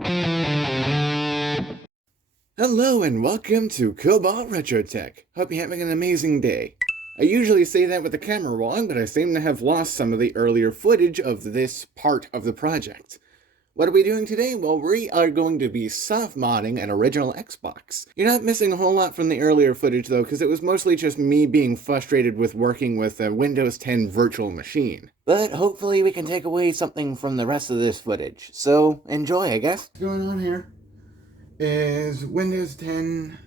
Hello and welcome to Cobalt Retro Tech. Hope you're having an amazing day. I usually say that with the camera rolling, but I seem to have lost some of the earlier footage of this part of the project. What are we doing today? Well, we are going to be soft modding an original Xbox. You're not missing a whole lot from the earlier footage though, because it was mostly just me being frustrated with working with a Windows 10 virtual machine. But hopefully we can take away something from the rest of this footage. So enjoy, I guess. What's going on here is Windows 10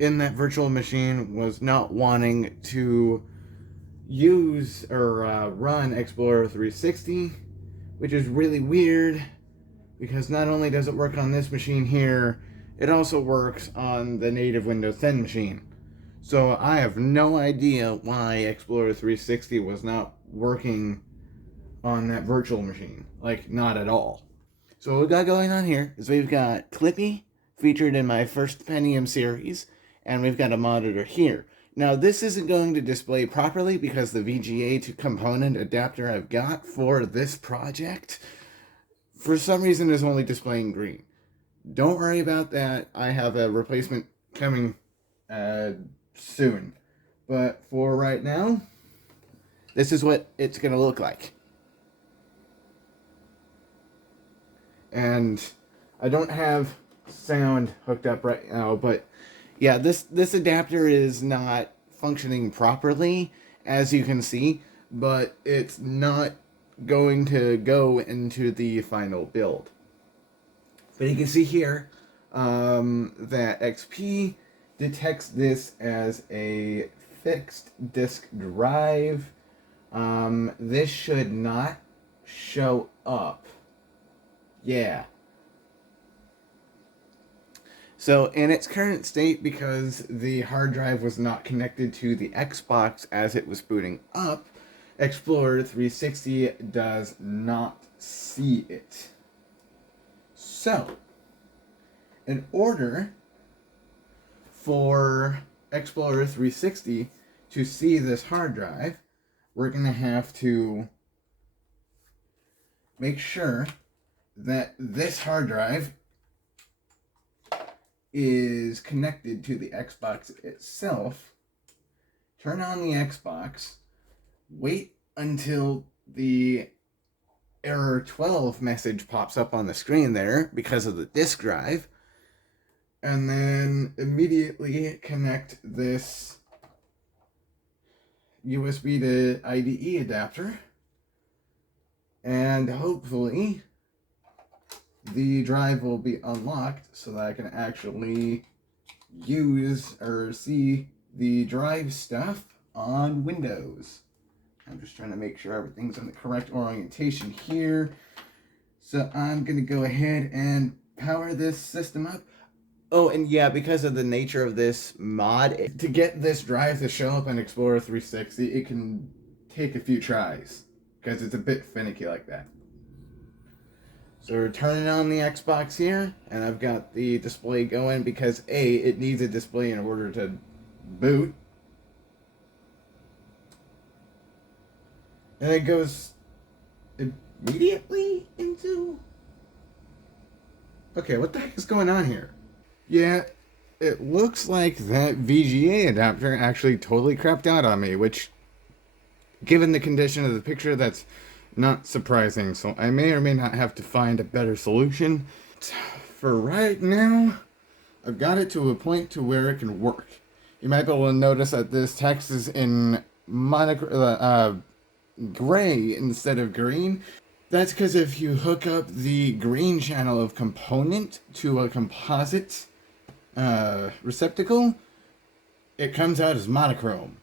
in that virtual machine was not wanting to use or run Explorer 360, which is really weird because not only does it work on this machine here, it also works on the native Windows 10 machine. So I have no idea why Explorer 360 was not working on that virtual machine. Like, not at all. So what we got going on here is we've got Clippy, featured in my first Pentium series, and we've got a monitor here. Now this isn't going to display properly because the VGA to component adapter I've got for this project, for some reason, is only displaying green. Don't worry about that. I have a replacement coming soon. But for right now, this is what it's going to look like. And I don't have sound hooked up right now, but yeah, this adapter is not functioning properly, as you can see, but it's not going to go into the final build. But you can see here that XP detects this as a fixed disk drive. This should not show up. Yeah. So in its current state, because the hard drive was not connected to the Xbox as it was booting up, Explorer 360 does not see it. So, in order for Explorer 360 to see this hard drive, we're going to have to make sure that this hard drive is connected to the Xbox itself. Turn on the Xbox, wait until the error 12 message pops up on the screen there because of the disk drive, and then immediately connect this USB to IDE adapter, and hopefully the drive will be unlocked so that I can actually use or see the drive stuff on Windows. I'm just trying to make sure everything's in the correct orientation here. So I'm going to go ahead and power this system up. Oh, and yeah, because of the nature of this mod, to get this drive to show up on Explorer 360, it can take a few tries because it's a bit finicky like that. So we're turning on the Xbox here, and I've got the display going because A, it needs a display in order to boot. And it goes immediately into... Okay, what the heck is going on here? Yeah, it looks like that VGA adapter actually totally crapped out on me, which, given the condition of the picture, that's not surprising. So I may or may not have to find a better solution. For right now, I've got it to a point to where it can work. You might be able to notice that this text is in gray instead of green. That's because if you hook up the green channel of component to a composite receptacle, it comes out as monochrome,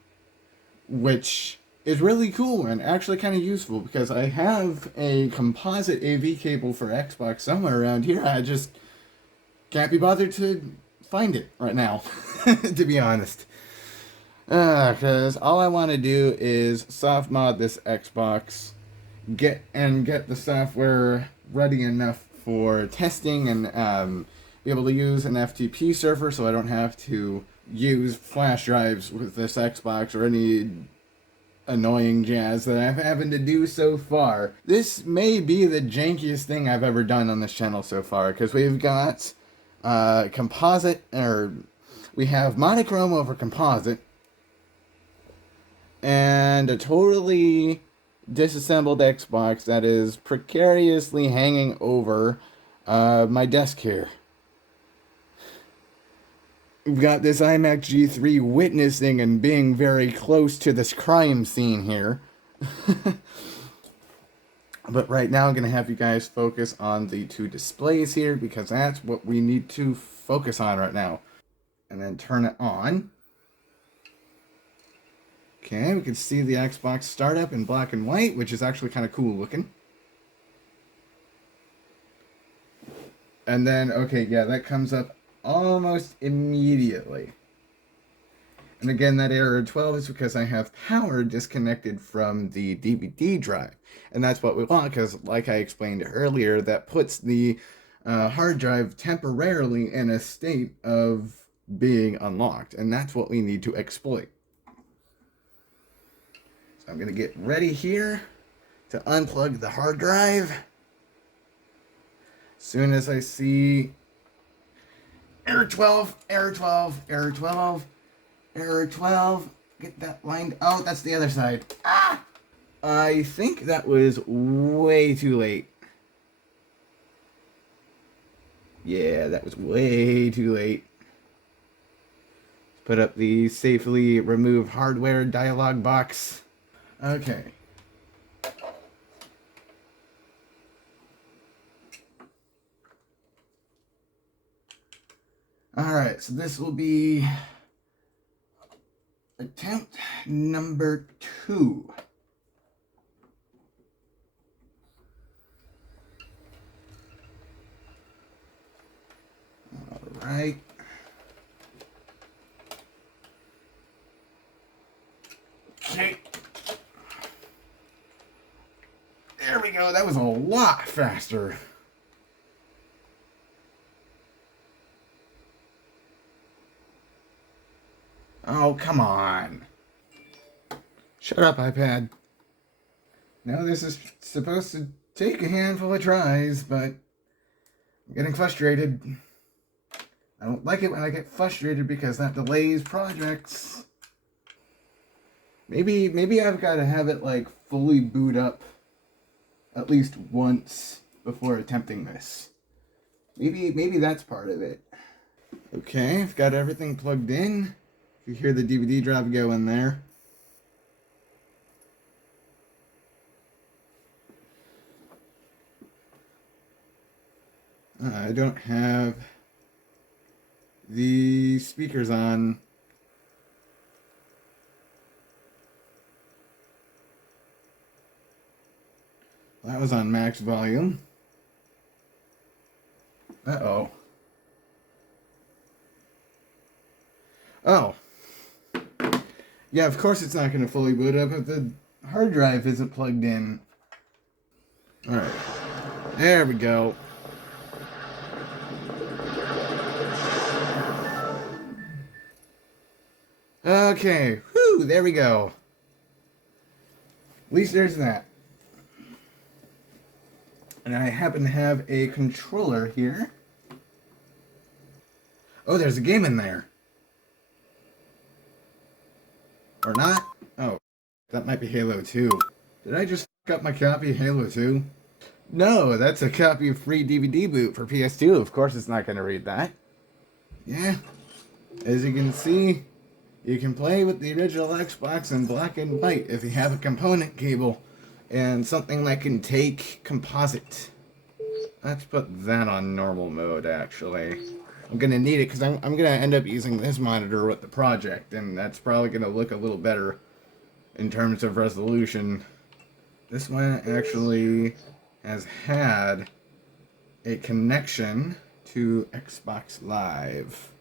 which is really cool and actually kind of useful because I have a composite AV cable for Xbox somewhere around here. I just can't be bothered to find it right now, to be honest. Because all I want to do is soft mod this Xbox, get the software ready enough for testing, and be able to use an FTP server so I don't have to use flash drives with this Xbox or any, annoying jazz that I've happened to do so far. This may be the jankiest thing I've ever done on this channel so far, because we've got composite, or we have monochrome over composite, and a totally disassembled Xbox that is precariously hanging over my desk here. We've got this iMac G3 witnessing and being very close to this crime scene here. But right now I'm going to have you guys focus on the two displays here, because that's what we need to focus on right now. And then turn it on. Okay, we can see the Xbox startup in black and white, which is actually kind of cool looking. And then, okay, yeah, that comes up almost immediately. And again, that error 12 is because I have power disconnected from the DVD drive. And that's what we want, because like I explained earlier, that puts the hard drive temporarily in a state of being unlocked. And that's what we need to exploit. So I'm going to get ready here to unplug the hard drive. As soon as I see error 12, error 12, error 12, error 12, get that lined out. That's the other side. Ah! I think that was way too late. Yeah, that was way too late. Put up the safely remove hardware dialog box. Okay. Alright, so this will be attempt number 2. Alright. Okay. There we go, that was a lot faster. Oh, come on. Shut up, iPad. Now this is supposed to take a handful of tries, but I'm getting frustrated. I don't like it when I get frustrated because that delays projects. Maybe I've got to have it like fully boot up at least once before attempting this. Maybe that's part of it. Okay, I've got everything plugged in. You hear the DVD drive go in there. I don't have the speakers on. That was on max volume. Uh-oh. Oh. Yeah, of course it's not going to fully boot up if the hard drive isn't plugged in. Alright. There we go. Okay. Whew, there we go. At least there's that. And I happen to have a controller here. Oh, there's a game in there. Or not? Oh, that might be Halo 2. Did I just f*** up my copy of Halo 2? No, that's a copy of free DVD boot for PS2. Of course it's not going to read that. Yeah. As you can see, you can play with the original Xbox in black and white if you have a component cable and something that can take composite. Let's put that on normal mode, actually. I'm going to need it because I'm going to end up using this monitor with the project, and that's probably going to look a little better in terms of resolution. This one actually has had a connection to Xbox Live.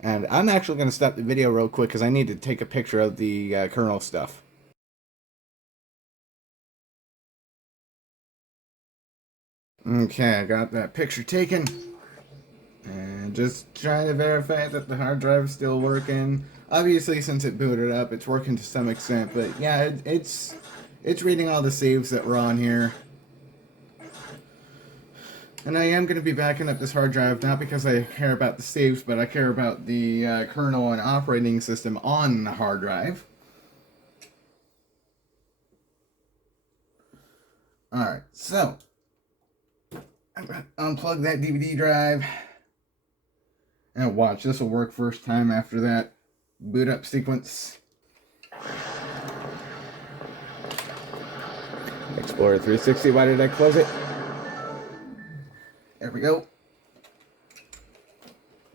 And I'm actually going to stop the video real quick because I need to take a picture of the kernel stuff. Okay, I got that picture taken. And just trying to verify that the hard drive is still working. Obviously, since it booted up, it's working to some extent, but yeah, it's reading all the saves that were on here. And I am going to be backing up this hard drive, not because I care about the saves, but I care about the kernel and operating system on the hard drive. Alright, so I'm going to unplug that DVD drive. And watch, this will work first time after that boot up sequence. Explorer 360, why did I close it? There we go.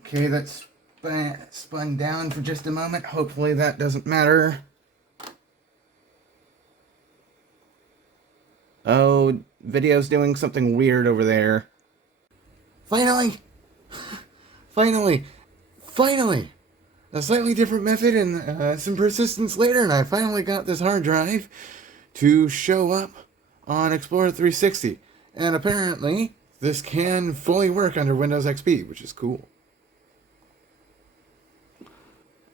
Okay, that's spun down for just a moment. Hopefully that doesn't matter. Oh, video's doing something weird over there. Finally! Finally! A slightly different method and some persistence later, and I finally got this hard drive to show up on Explorer 360. And apparently, this can fully work under Windows XP, which is cool.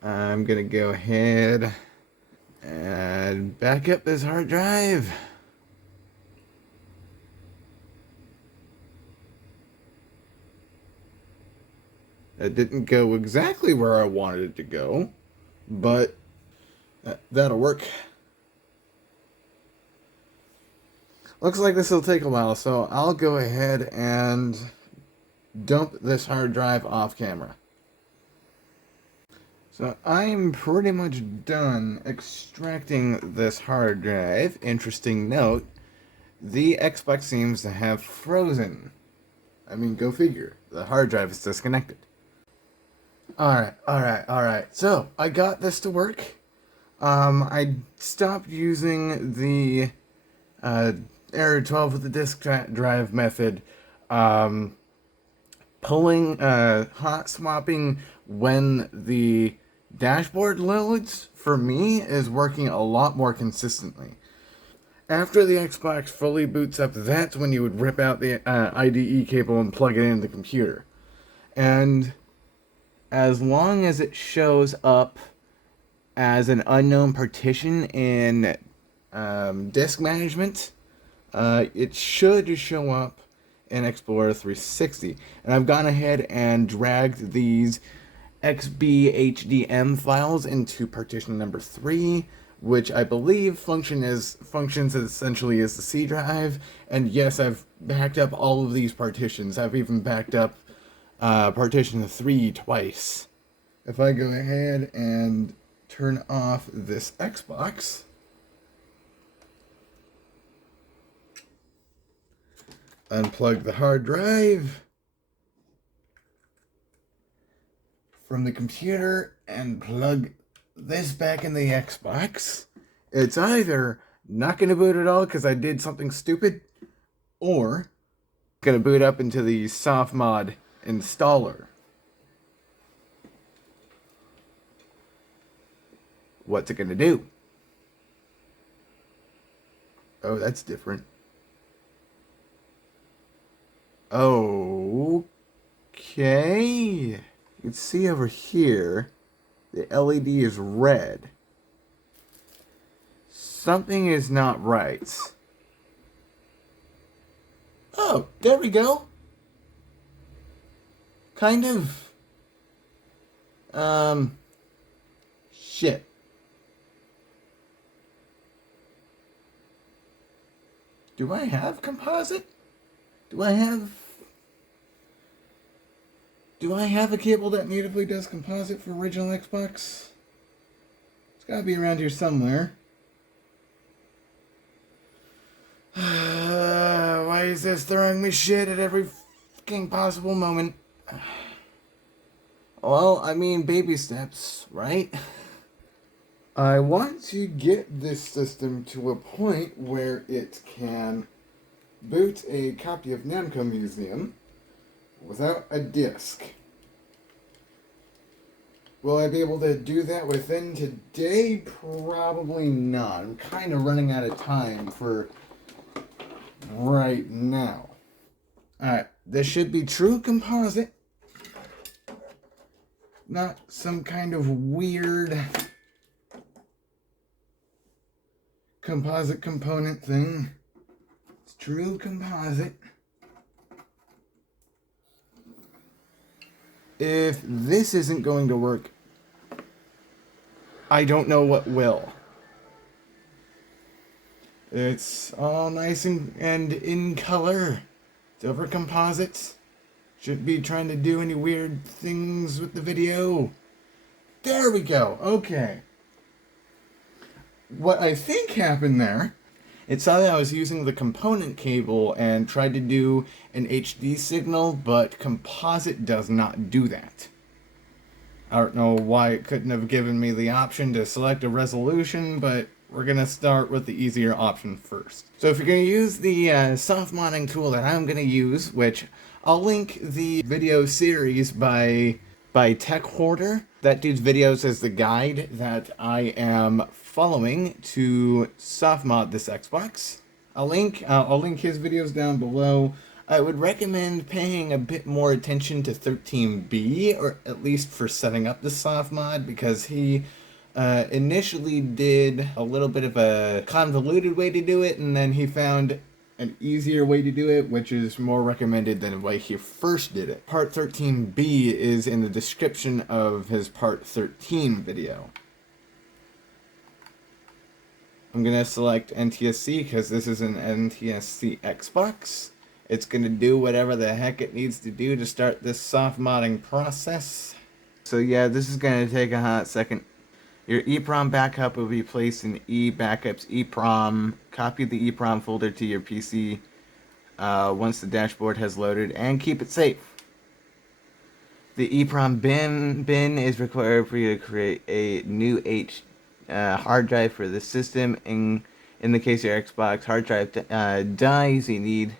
I'm gonna go ahead and back up this hard drive. It didn't go exactly where I wanted it to go, but that'll work. Looks like this will take a while, so I'll go ahead and dump this hard drive off camera. So I'm pretty much done extracting this hard drive. Interesting note, the Xbox seems to have frozen. I mean, go figure. The hard drive is disconnected. Alright. So, I got this to work. I stopped using the error 12 with the disk drive method. Pulling, hot swapping when the dashboard loads, for me, is working a lot more consistently. After the Xbox fully boots up, that's when you would rip out the IDE cable and plug it into the computer. And as long as it shows up as an unknown partition in disk management, it should show up in Explorer 360. And I've gone ahead and dragged these XBHDM files into partition number 3, which I believe functions essentially as the C drive. And yes, I've backed up all of these partitions. I've even backed up partition 3 twice. If I go ahead and turn off this Xbox, unplug the hard drive from the computer and plug this back in the Xbox, it's either not going to boot at all because I did something stupid, or going to boot up into the softmod installer. What's it going to do? Oh, that's different. Okay. You can see over here, the LED is red. Something is not right. Oh, there we go. Kind of. Shit. Do I have composite? Do I have a cable that natively does composite for original Xbox? It's gotta be around here somewhere. Why is this throwing me shit at every fucking possible moment? Well, I mean, baby steps, right? I want to get this system to a point where it can boot a copy of Namco Museum without a disc. Will I be able to do that within today? Probably not. I'm kind of running out of time for right now. Alright, this should be true composite. not some kind of weird composite component thing. It's true composite. If this isn't going to work, I don't know what will. It's all nice and in color. Silver composites. Shouldn't be trying to do any weird things with the video. There we go. Okay. What I think happened there, it saw that I was using the component cable and tried to do an HD signal, but composite does not do that. I don't know why it couldn't have given me the option to select a resolution, but we're going to start with the easier option first. So if you're going to use the soft modding tool that I'm going to use, which I'll link the video series by Tech Hoarder. That dude's videos is the guide that I am following to soft mod this Xbox. I'll link his videos down below. I would recommend paying a bit more attention to 13B, or at least for setting up the soft mod, because he initially did a little bit of a convoluted way to do it, and then he found an easier way to do it, which is more recommended than the way he first did it. Part 13B is in the description of his Part 13 video. I'm going to select NTSC because this is an NTSC Xbox. It's going to do whatever the heck it needs to do to start this soft modding process. So yeah, this is going to take a hot second. Your EEPROM backup will be placed in eBackups EEPROM. Copy the EEPROM folder to your PC once the dashboard has loaded, and keep it safe. The EEPROM bin is required for you to create a new hard drive for the system. In the case of your Xbox hard drive dies, you need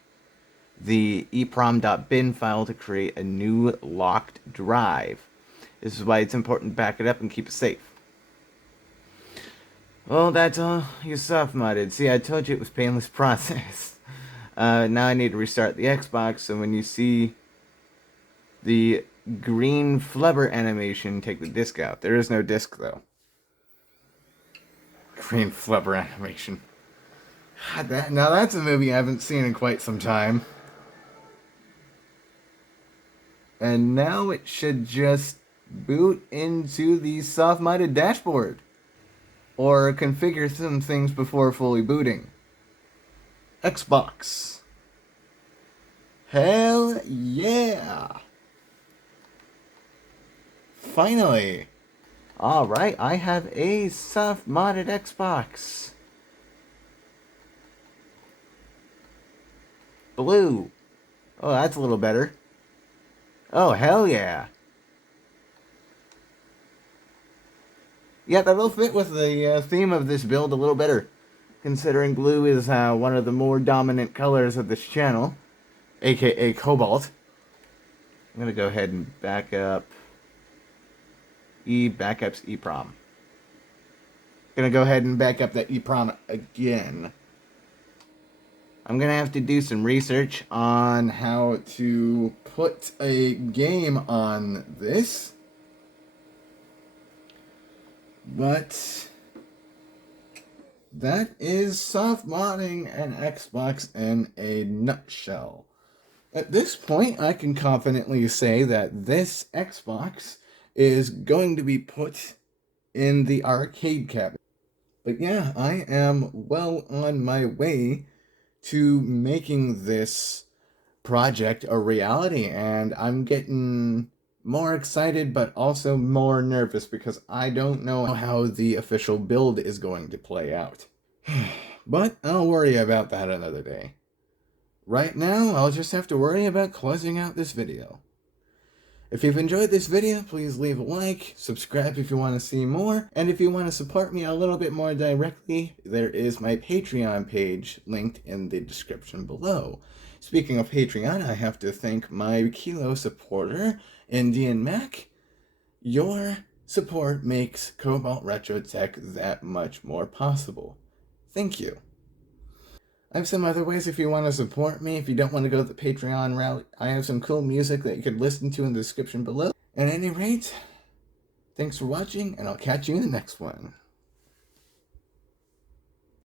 the EEPROM.bin file to create a new locked drive. This is why it's important to back it up and keep it safe. Well, that's all you soft modded. See, I told you it was a painless process. Now I need to restart the Xbox, so when you see the green flubber animation, take the disc out. There is no disc, though. Green flubber animation. Now that's a movie I haven't seen in quite some time. And now it should just boot into the soft-modded dashboard. Or configure some things before fully booting. Xbox. Hell yeah! Finally! Alright, I have a soft-modded Xbox. Blue. Oh, that's a little better. Oh, hell yeah! Yeah, that'll fit with the theme of this build a little better, considering blue is one of the more dominant colors of this channel, aka cobalt. I'm going to go ahead and back up backups EEPROM. Going to go ahead and back up that EEPROM again. I'm going to have to do some research on how to put a game on this. But that is soft modding an Xbox in a nutshell. At this point, I can confidently say that this Xbox is going to be put in the arcade cabinet. But yeah, I am well on my way to making this project a reality, and I'm getting more excited but also more nervous because I don't know how the official build is going to play out. But I'll worry about that another day. Right now, I'll just have to worry about closing out this video. If you've enjoyed this video, please leave a like, subscribe if you want to see more, and if you want to support me a little bit more directly, there is my Patreon page linked in the description below. Speaking of Patreon, I have to thank my Kilo supporter, Indian Mac. Your support makes Cobalt Retro Tech that much more possible. Thank you. I have some other ways if you want to support me. If you don't want to go the Patreon route, I have some cool music that you could listen to in the description below. At any rate, Thanks for watching, and I'll catch you in the next one.